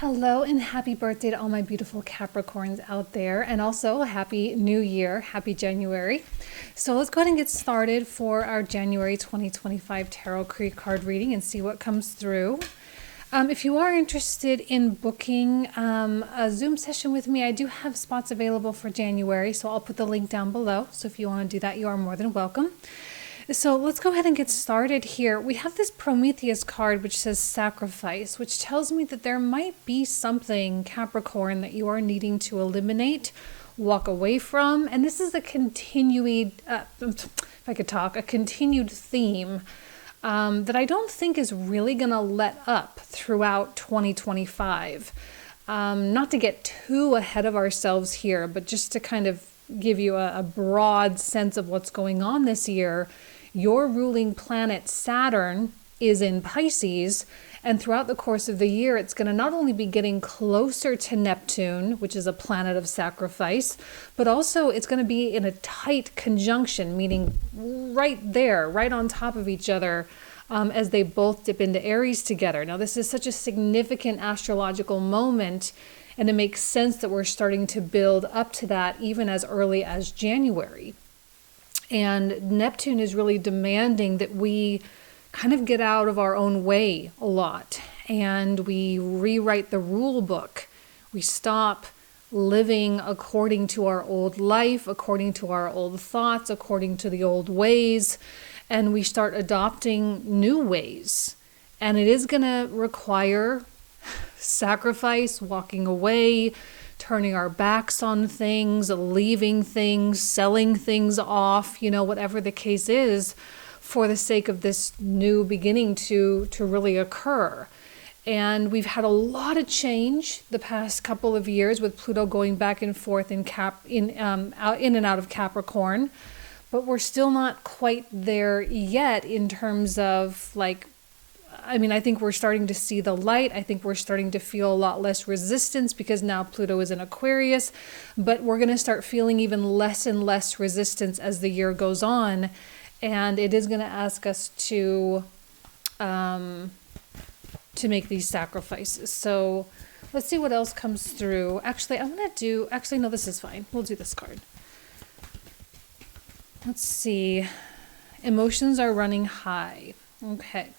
Hello and happy birthday to all my beautiful Capricorns out there, and also a happy new year, happy January. So let's go ahead and get started for our January 2025 tarot card reading and see what comes through. If you are interested in booking a Zoom session with me, I do have spots available for January, so I'll put the link down below. So if you want to do that, you are more than welcome. So let's go ahead and get started here. We have this Prometheus card which says sacrifice, which tells me that there might be something, Capricorn, that you are needing to eliminate, walk away from. And this is a continued, if I could talk, a continued theme that I don't think is really going to let up throughout 2025. Not to get too ahead of ourselves here, but just to kind of give you a broad sense of what's going on this year. Your ruling planet Saturn is in Pisces, and throughout the course of the year, it's going to not only be getting closer to Neptune, which is a planet of sacrifice, but also it's going to be in a tight conjunction, meaning right there, right on top of each other, as they both dip into Aries together. Now, this is such a significant astrological moment, and it makes sense that we're starting to build up to that even as early as January. And Neptune is really demanding that we kind of get out of our own way a lot and we rewrite the rule book. We stop living according to our old life, according to our old thoughts, according to the old ways, and we start adopting new ways. And it is going to require sacrifice, walking away, turning our backs on things, leaving things, selling things off, whatever the case is, for the sake of this new beginning to really occur. And we've had a lot of change the past couple of years with Pluto going back and forth in and out of Capricorn, but we're still not quite there yet in terms of I think we're starting to see the light. I think we're starting to feel a lot less resistance because now Pluto is in Aquarius, but we're going to start feeling even less and less resistance as the year goes on. And it is going to ask us to make these sacrifices. So let's see what else comes through. No, this is fine. We'll do this card. Let's see. Emotions are running high. Okay.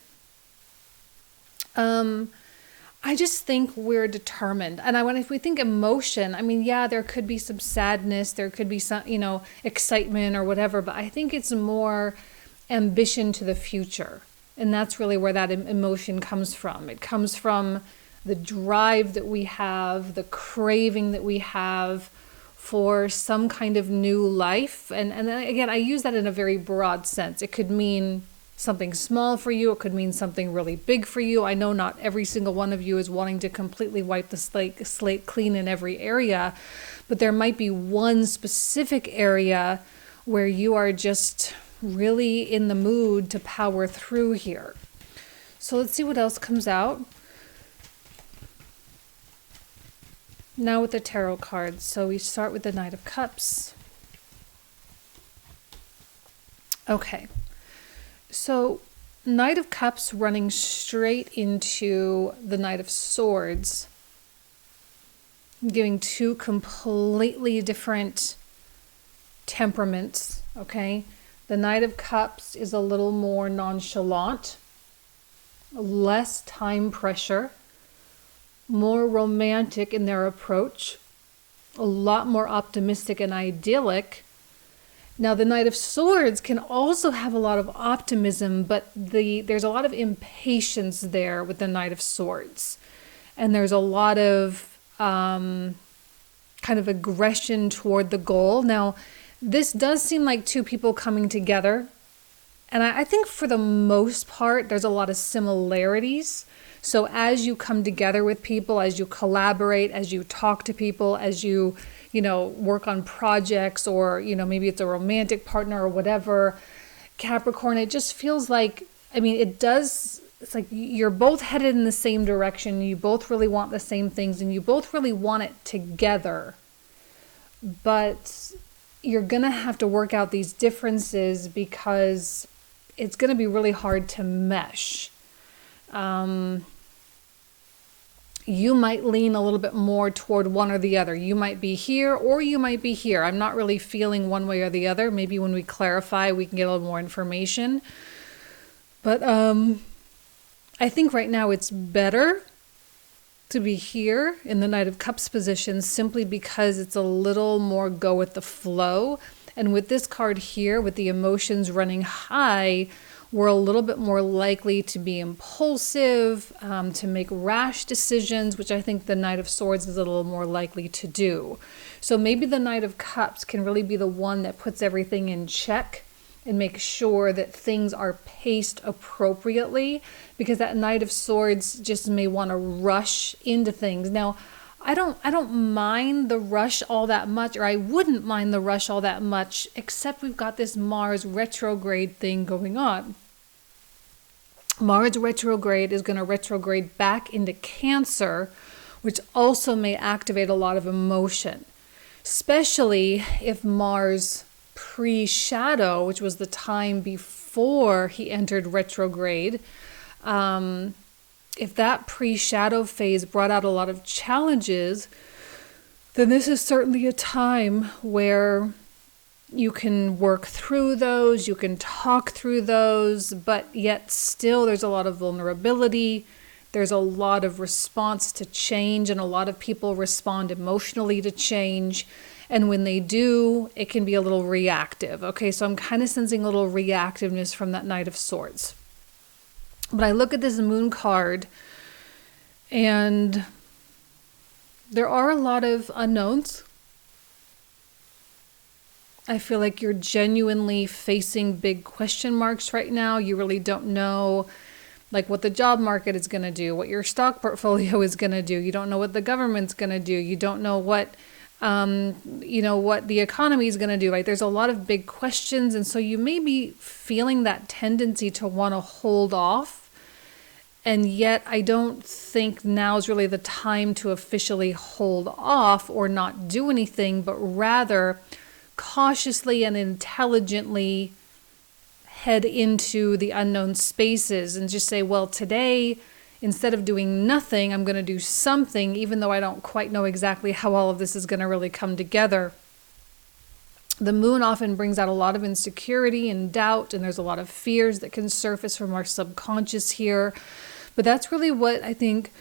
I just think we're determined. And if we think emotion, there could be some sadness, there could be some, excitement or whatever, but I think it's more ambition to the future. And that's really where that emotion comes from. It comes from the drive that we have, the craving that we have for some kind of new life. And again, I use that in a very broad sense. It could mean something small for you. It could mean something really big for you. I know not every single one of you is wanting to completely wipe the slate clean in every area, but there might be one specific area where you are just really in the mood to power through here. So let's see what else comes out. Now with the tarot cards. So we start with the Knight of Cups. Okay. So, Knight of Cups running straight into the Knight of Swords, giving two completely different temperaments, okay? The Knight of Cups is a little more nonchalant, less time pressure, more romantic in their approach, a lot more optimistic and idyllic. Now, the Knight of Swords can also have a lot of optimism, but there's a lot of impatience there with the Knight of Swords. And there's a lot of kind of aggression toward the goal. Now, this does seem like two people coming together. And I think for the most part, there's a lot of similarities. So as you come together with people, as you collaborate, as you talk to people, as you work on projects, or, maybe it's a romantic partner or whatever, Capricorn, it just feels like, it's like you're both headed in the same direction. You both really want the same things and you both really want it together. But you're going to have to work out these differences because it's going to be really hard to mesh. you might lean a little bit more toward one or the other. You might be here or you might be here. I'm not really feeling one way or the other. Maybe when we clarify, we can get a little more information. But I think right now it's better to be here in the Knight of Cups position simply because it's a little more go with the flow. And with this card here, with the emotions running high, we're a little bit more likely to be impulsive, to make rash decisions, which I think the Knight of Swords is a little more likely to do. So maybe the Knight of Cups can really be the one that puts everything in check and makes sure that things are paced appropriately, because that Knight of Swords just may want to rush into things. Now, I don't mind the rush all that much, or I wouldn't mind the rush all that much, except we've got this Mars retrograde thing going on. Mars retrograde is going to retrograde back into Cancer, which also may activate a lot of emotion, especially if Mars pre-shadow, which was the time before he entered retrograde, if that pre-shadow phase brought out a lot of challenges, then this is certainly a time where you can work through those, you can talk through those, but yet still there's a lot of vulnerability. There's a lot of response to change, and a lot of people respond emotionally to change. And when they do, it can be a little reactive. Okay, so I'm kind of sensing a little reactiveness from that Knight of Swords. But I look at this Moon card, and there are a lot of unknowns. I feel like you're genuinely facing big question marks right now. You really don't know like what the job market is going to do, what your stock portfolio is going to do. You don't know what the government's going to do. You don't know what what the economy is going to do. Right? There's a lot of big questions. And so you may be feeling that tendency to want to hold off. And yet I don't think now is really the time to officially hold off or not do anything, but rather cautiously and intelligently head into the unknown spaces and just say, well, today, instead of doing nothing, I'm going to do something, even though I don't quite know exactly how all of this is going to really come together. The Moon often brings out a lot of insecurity and doubt, and there's a lot of fears that can surface from our subconscious here. But that's really what I think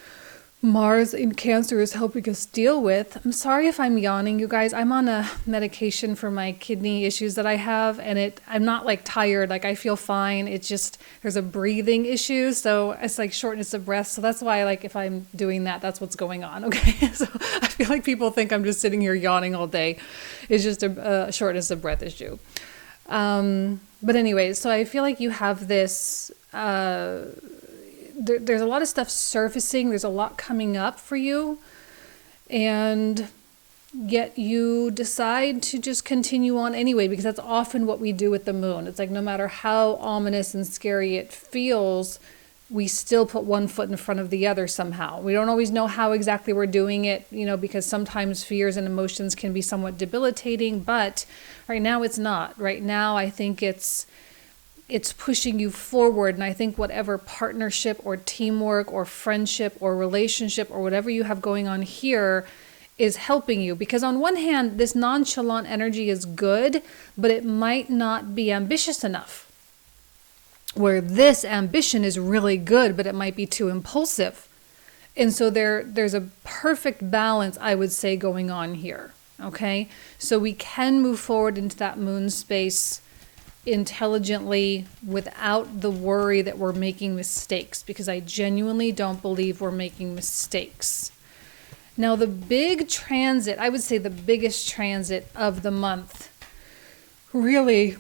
Mars in Cancer is helping us deal with. I'm sorry if I'm yawning, you guys. I'm on a medication for my kidney issues that I have, and I'm not like tired, like I feel fine. It's just there's a breathing issue, so it's like shortness of breath. So that's why, like, if I'm doing that, that's what's going on. Okay, so I feel like people think I'm just sitting here yawning all day. It's just a shortness of breath issue. But anyways, so I feel like you have this. There's a lot of stuff surfacing. There's a lot coming up for you. And yet you decide to just continue on anyway, because that's often what we do with the Moon. It's like no matter how ominous and scary it feels, we still put one foot in front of the other somehow. We don't always know how exactly we're doing it, because sometimes fears and emotions can be somewhat debilitating, but right now it's not. Right now I think it's pushing you forward. And I think whatever partnership or teamwork or friendship or relationship or whatever you have going on here is helping you. Because on one hand, this nonchalant energy is good, but it might not be ambitious enough. Where this ambition is really good, but it might be too impulsive. And so there's a perfect balance, I would say, going on here. Okay? So we can move forward into that Moon space intelligently without the worry that we're making mistakes, because I genuinely don't believe we're making mistakes. Now, the big transit, I would say the biggest transit of the month really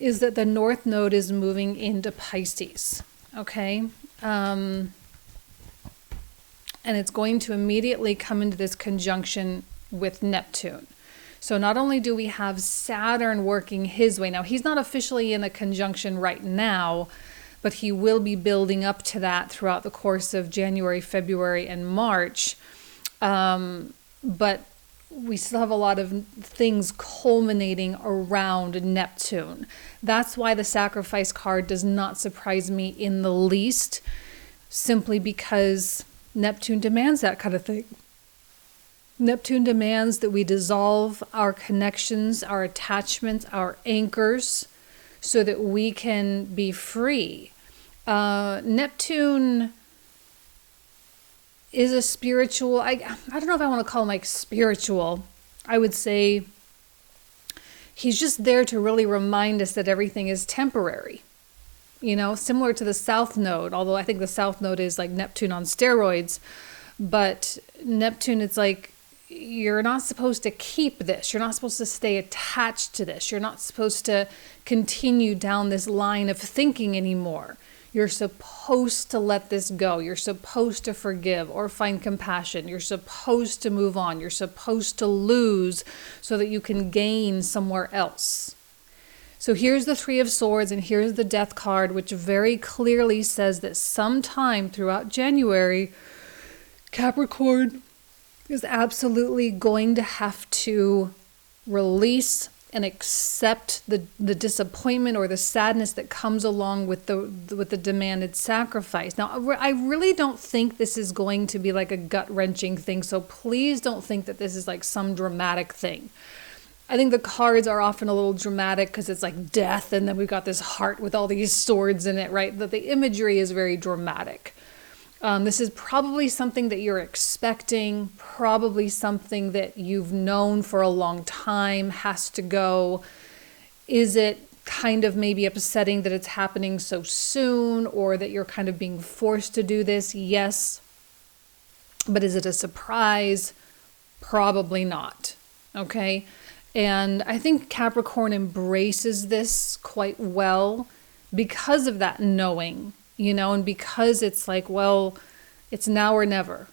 is that the North Node is moving into Pisces, okay? And it's going to immediately come into this conjunction with Neptune. So not only do we have Saturn working his way, now he's not officially in a conjunction right now, but he will be building up to that throughout the course of January, February, and March. But we still have a lot of things culminating around Neptune. That's why the Sacrifice card does not surprise me in the least, simply because Neptune demands that kind of thing. Neptune demands that we dissolve our connections, our attachments, our anchors, so that we can be free. Neptune is a spiritual, I don't know if I want to call him like spiritual. I would say he's just there to really remind us that everything is temporary. Similar to the South Node, although I think the South Node is like Neptune on steroids. But Neptune, it's like, you're not supposed to keep this. You're not supposed to stay attached to this. You're not supposed to continue down this line of thinking anymore. You're supposed to let this go. You're supposed to forgive or find compassion. You're supposed to move on. You're supposed to lose so that you can gain somewhere else. So here's the Three of Swords and here's the Death card, which very clearly says that sometime throughout January, Capricorn is absolutely going to have to release and accept the disappointment or the sadness that comes along with the demanded sacrifice. Now, I really don't think this is going to be like a gut-wrenching thing, so please don't think that this is like some dramatic thing. I think the cards are often a little dramatic because it's like death, and then we've got this heart with all these swords in it, right? That the imagery is very dramatic. This is probably something that you're expecting, probably something that you've known for a long time has to go. Is it kind of maybe upsetting that it's happening so soon, or that you're kind of being forced to do this? Yes. But is it a surprise? Probably not. Okay? And I think Capricorn embraces this quite well because of that knowing, and because it's like, well, it's now or never.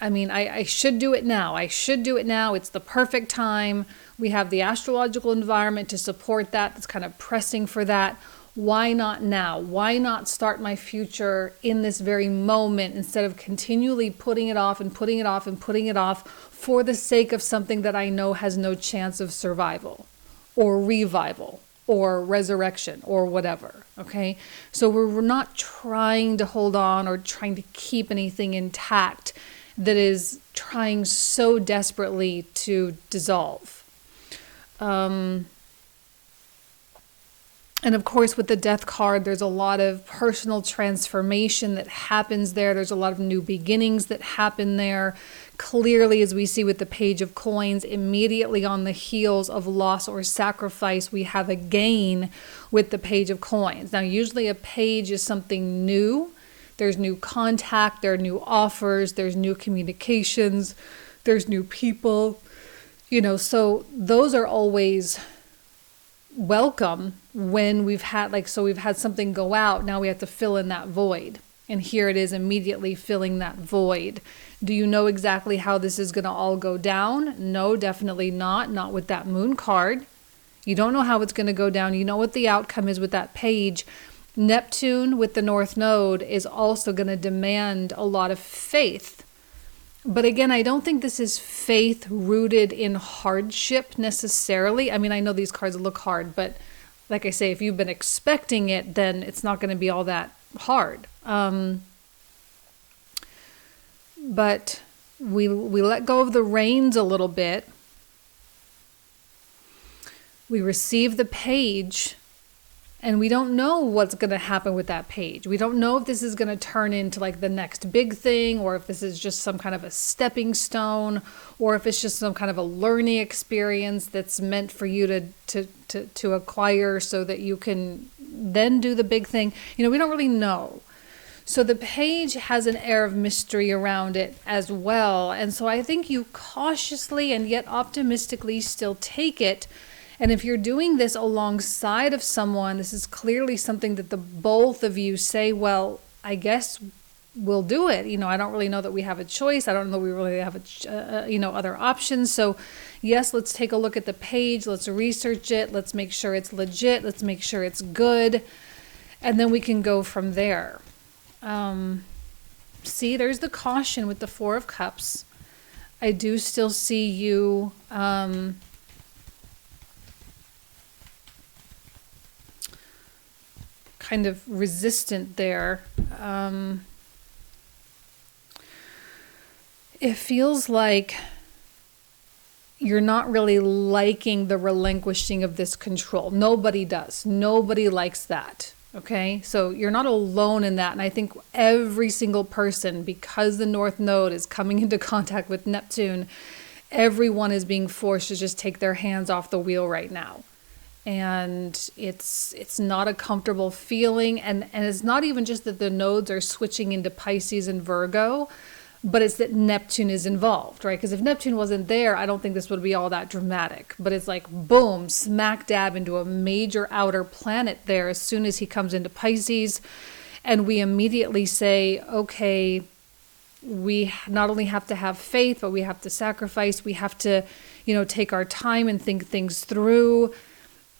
I mean, I should do it now. I should do it now. It's the perfect time. We have the astrological environment to support that. It's kind of pressing for that. Why not now? Why not start my future in this very moment instead of continually putting it off and putting it off and putting it off for the sake of something that I know has no chance of survival or revival or resurrection or whatever, okay? So we're not trying to hold on or trying to keep anything intact that is trying so desperately to dissolve. And of course, with the Death card, there's a lot of personal transformation that happens there. There's a lot of new beginnings that happen there. Clearly, as we see with the Page of Coins, immediately on the heels of loss or sacrifice, we have a gain with the Page of Coins. Now, usually a page is something new. There's new contact, there are new offers, there's new communications, there's new people. So those are always welcome when we've had we've had something go out. Now we have to fill in that void, and here it is immediately filling that void. Do you know exactly how this is going to all go down? No, definitely not with that Moon card. You don't know how it's going to go down. You know what the outcome is with that page. Neptune with the North Node is also going to demand a lot of faith. But again, I don't think this is faith rooted in hardship necessarily. I mean, I know these cards look hard, but like I say, if you've been expecting it, then it's not going to be all that hard. But we let go of the reins a little bit. We receive the page, and we don't know what's going to happen with that page. We don't know if this is going to turn into like the next big thing, or if this is just some kind of a stepping stone, or if it's just some kind of a learning experience that's meant for you to acquire so that you can then do the big thing. We don't really know. So the page has an air of mystery around it as well. And so I think you cautiously and yet optimistically still take it. And if you're doing this alongside of someone, this is clearly something that the both of you say, well, I guess we'll do it. I don't really know that we have a choice. I don't know we really have other options. So yes, let's take a look at the page. Let's research it. Let's make sure it's legit. Let's make sure it's good. And then we can go from there. See, there's the caution with the Four of Cups. I do still see you kind of resistant there. it feels like you're not really liking the relinquishing of this control. Nobody does. Nobody likes that. Okay, so you're not alone in that. And I think every single person, because the North Node is coming into contact with Neptune, everyone is being forced to just take their hands off the wheel right now. And it's not a comfortable feeling. And it's not even just that the nodes are switching into Pisces and Virgo, but it's that Neptune is involved, right? Because if Neptune wasn't there, I don't think this would be all that dramatic. But it's like, boom, smack dab into a major outer planet there as soon as he comes into Pisces. And we immediately say, okay, we not only have to have faith, but we have to sacrifice. We have to, take our time and think things through.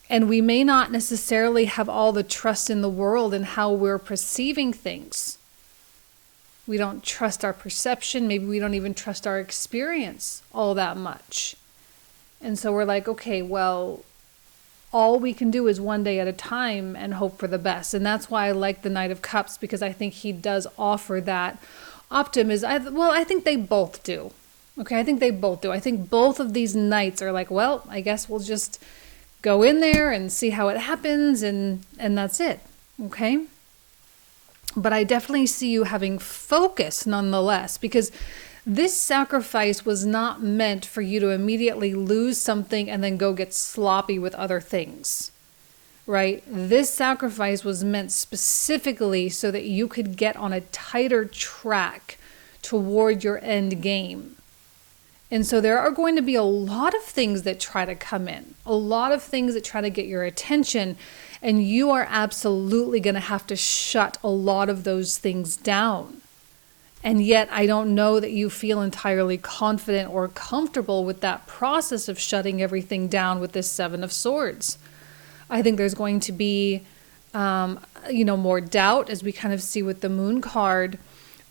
And we may not necessarily have all the trust in the world in how we're perceiving things. We don't trust our perception. Maybe we don't even trust our experience all that much. And so we're like, okay, well, all we can do is one day at a time and hope for the best. And that's why I like the Knight of Cups, because I think he does offer that optimism. I think they both do. Okay, I think they both do. I think both of these knights are like, well, I guess we'll just go in there and see how it happens, and that's it. Okay? But I definitely see you having focus nonetheless, because this sacrifice was not meant for you to immediately lose something and then go get sloppy with other things, right? This sacrifice was meant specifically so that you could get on a tighter track toward your end game. And so there are going to be a lot of things that try to come in, a lot of things that try to get your attention, and you are absolutely going to have to shut a lot of those things down. And yet I don't know that you feel entirely confident or comfortable with that process of shutting everything down with this Seven of Swords. I think there's going to be, more doubt, as we kind of see with the Moon card.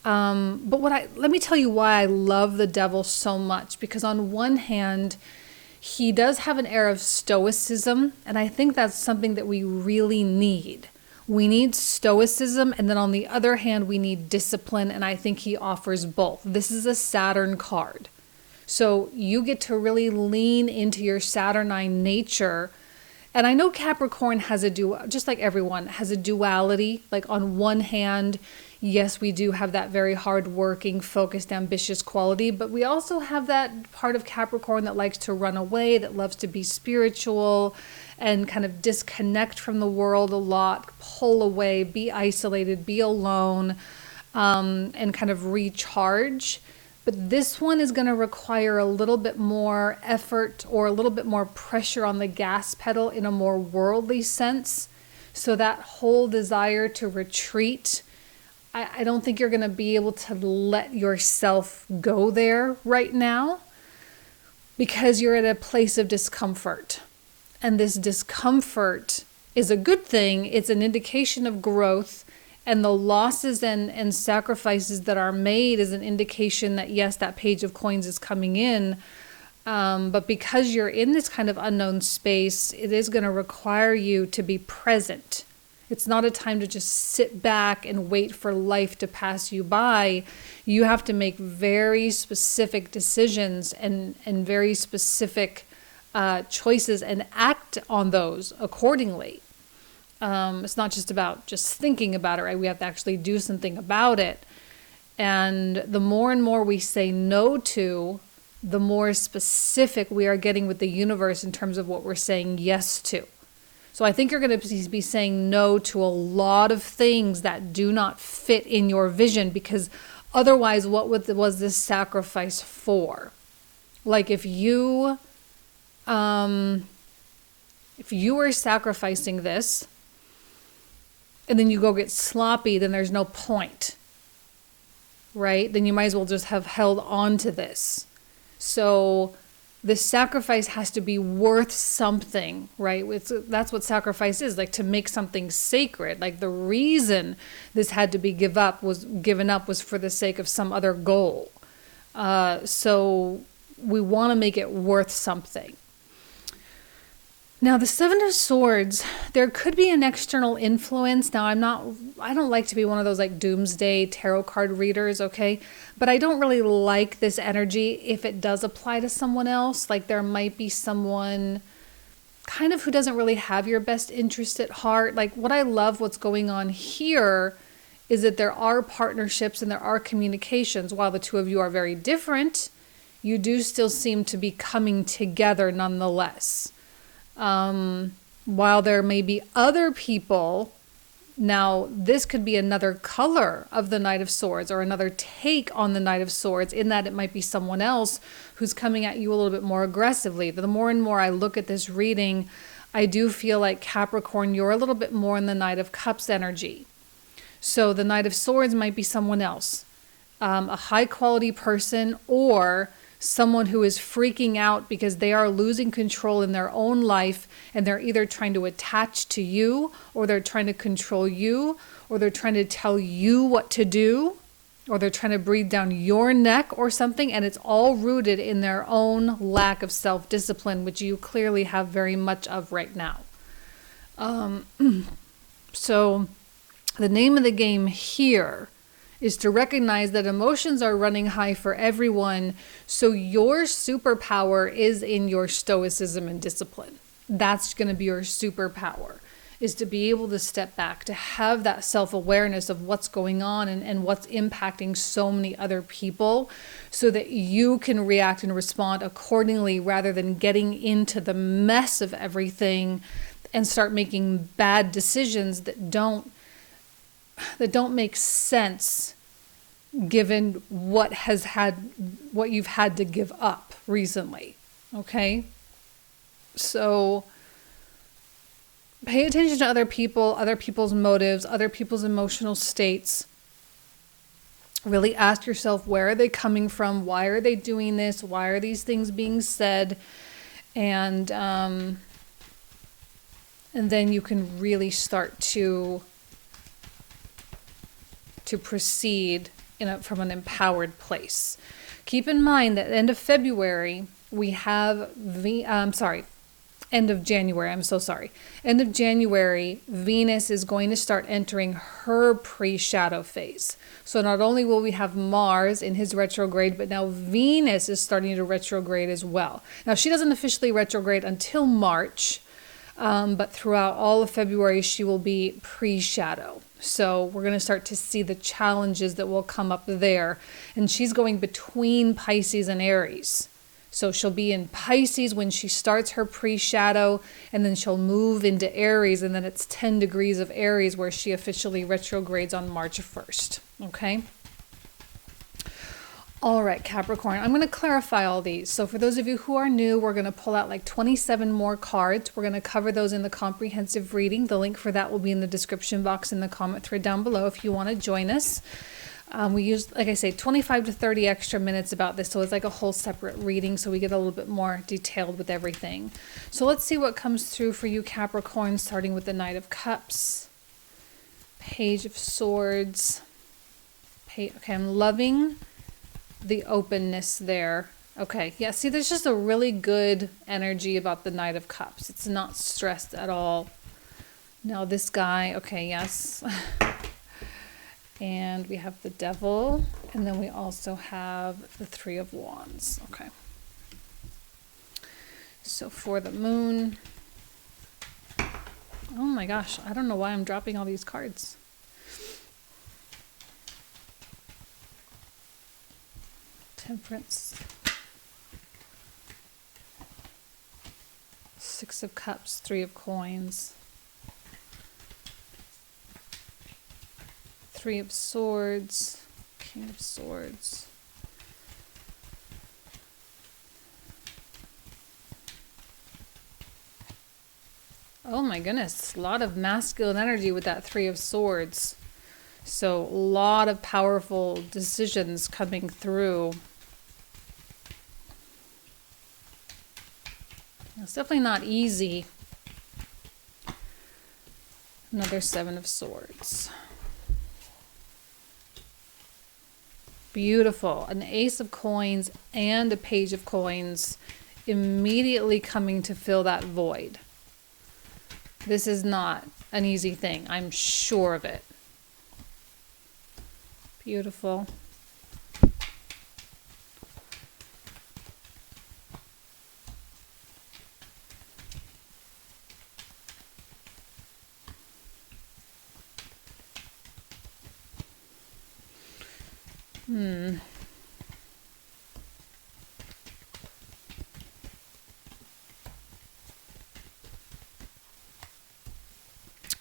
But let me tell you why I love the Devil so much, because on one hand, he does have an air of stoicism, and I think that's something that we really need. We need stoicism, and then on the other hand, we need discipline, and I think he offers both. This is a Saturn card. So you get to really lean into your Saturnine nature. And I know Capricorn has just like everyone, has a duality. Like on one hand, yes, we do have that very hardworking, focused, ambitious quality, but we also have that part of Capricorn that likes to run away, that loves to be spiritual and kind of disconnect from the world a lot, pull away, be isolated, be alone, and kind of recharge. But this one is going to require a little bit more effort or a little bit more pressure on the gas pedal in a more worldly sense. So that whole desire to retreat, I don't think you're going to be able to let yourself go there right now, because you're at a place of discomfort. And this discomfort is a good thing. It's an indication of growth. And the losses and sacrifices that are made is an indication that, yes, that Page of Coins is coming in. But because you're in this kind of unknown space, it is going to require you to be present. It's not a time to just sit back and wait for life to pass you by. You have to make very specific decisions and very specific choices and act on those accordingly. It's not just about just thinking about it, right? We have to actually do something about it. And the more and more we say no to, the more specific we are getting with the universe in terms of what we're saying yes to. So I think you're going to be saying no to a lot of things that do not fit in your vision, because otherwise, what was this sacrifice for? Like if you were sacrificing this, and then you go get sloppy, then there's no point, right? Then you might as well just have held on to this. So the sacrifice has to be worth something, right? That's what sacrifice is, like to make something sacred. Like the reason this had to be given up was for the sake of some other goal. So we want to make it worth something. Now, the Seven of Swords, there could be an external influence. Now, I don't like to be one of those like doomsday tarot card readers, okay? But I don't really like this energy if it does apply to someone else. Like there might be someone kind of who doesn't really have your best interest at heart. Like what I love what's going on here is that there are partnerships and there are communications. While the two of you are very different, you do still seem to be coming together nonetheless. While there may be other people, now this could be another color of the Knight of Swords or another take on the Knight of Swords, in that it might be someone else who's coming at you a little bit more aggressively. The more and more I look at this reading, I do feel like Capricorn, you're a little bit more in the Knight of Cups energy. So the Knight of Swords might be someone else, a high quality person, or someone who is freaking out because they are losing control in their own life, and they're either trying to attach to you, or they're trying to control you, or they're trying to tell you what to do, or they're trying to breathe down your neck or something, and it's all rooted in their own lack of self-discipline, which you clearly have very much of right now. So the name of the game here is to recognize that emotions are running high for everyone. So your superpower is in your stoicism and discipline. That's going to be your superpower, is to be able to step back, to have that self-awareness of what's going on and what's impacting so many other people, so that you can react and respond accordingly, rather than getting into the mess of everything and start making bad decisions that don't make sense given what you've had to give up recently. Okay? So pay attention to other people, other people's motives, other people's emotional states. Really ask yourself, where are they coming from? Why are they doing this? Why are these things being said? And then you can really start to proceed from an empowered place. Keep in mind that end of February, we have end of January, I'm so sorry. End of January, Venus is going to start entering her pre-shadow phase. So not only will we have Mars in his retrograde, but now Venus is starting to retrograde as well. Now she doesn't officially retrograde until March, but throughout all of February, she will be pre-shadow. So we're going to start to see the challenges that will come up there. And she's going between Pisces and Aries. So she'll be in Pisces when she starts her pre-shadow, and then she'll move into Aries, and then it's 10 degrees of Aries where she officially retrogrades on March 1st. Okay? All right, Capricorn, I'm going to clarify all these. So for those of you who are new, we're going to pull out like 27 more cards. We're going to cover those in the comprehensive reading. The link for that will be in the description box in the comment thread down below if you want to join us. We use, like I say, 25 to 30 extra minutes about this, so it's like a whole separate reading, so we get a little bit more detailed with everything. So let's see what comes through for you, Capricorn, starting with the Knight of Cups, Page of Swords. Okay, I'm loving the openness there. Okay, yeah, see, there's just a really good energy about the Knight of Cups. It's not stressed at all. Now this guy, okay, yes. And we have the Devil, and then we also have the Three of Wands. Okay. So for the Moon, oh my gosh, I don't know why I'm dropping all these cards. Temperance, Six of Cups, Three of Coins, Three of Swords, King of Swords, oh my goodness, a lot of masculine energy with that Three of Swords. So a lot of powerful decisions coming through. It's definitely not easy. Another Seven of Swords. Beautiful. An Ace of Coins and a Page of Coins immediately coming to fill that void. This is not an easy thing. I'm sure of it. Beautiful.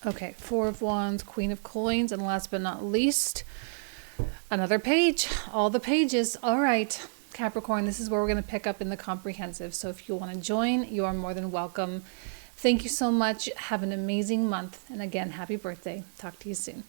Okay, Four of Wands, Queen of Coins, and last but not least, another page. All the pages. All right, Capricorn, this is where we're going to pick up in the comprehensive. So if you want to join, you are more than welcome. Thank you so much. Have an amazing month. And again, happy birthday. Talk to you soon.